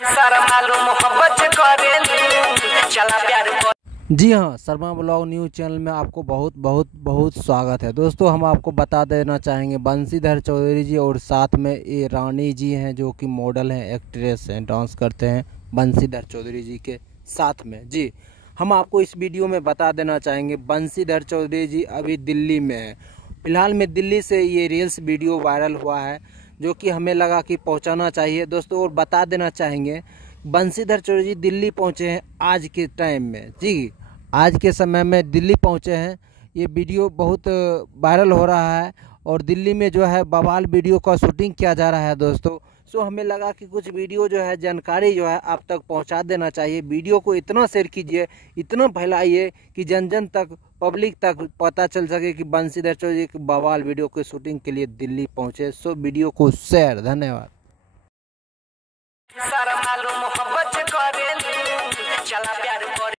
सारा मालूम मोहब्बत करेलू चला प्यार। जी हाँ, शर्मा ब्लॉग न्यूज़ चैनल में आपको बहुत बहुत बहुत स्वागत है। दोस्तों, हम आपको बता देना चाहेंगे बंशीधर चौधरी जी और साथ में ये रानी जी हैं जो कि मॉडल हैं, एक्ट्रेस हैं, डांस करते हैं बंशीधर चौधरी जी के साथ में। जी, हम आपको इस वीडियो में बता देना चाहेंगे बंशीधर चौधरी जी अभी दिल्ली में हैं। फिलहाल में दिल्ली से ये रील्स वीडियो वायरल हुआ है जो कि हमें लगा कि पहुँचाना चाहिए दोस्तों। और बता देना चाहेंगे बंशीधर चौधरी जी दिल्ली पहुँचे हैं आज के टाइम में। जी, आज के समय में दिल्ली पहुंचे हैं। ये वीडियो बहुत वायरल हो रहा है और दिल्ली में जो है बवाल वीडियो का शूटिंग किया जा रहा है दोस्तों। सो हमें लगा कि कुछ वीडियो जो है जानकारी जो है आप तक पहुंचा देना चाहिए। वीडियो को इतना शेयर कीजिए, इतना फैलाइए कि जन जन तक, पब्लिक तक पता चल सके कि बंशीधर चौधरी एक बवाल वीडियो के शूटिंग के लिए दिल्ली पहुँचे। सो वीडियो को शेयर। धन्यवाद। सारा मालूम मोहब्बत करेलू चला।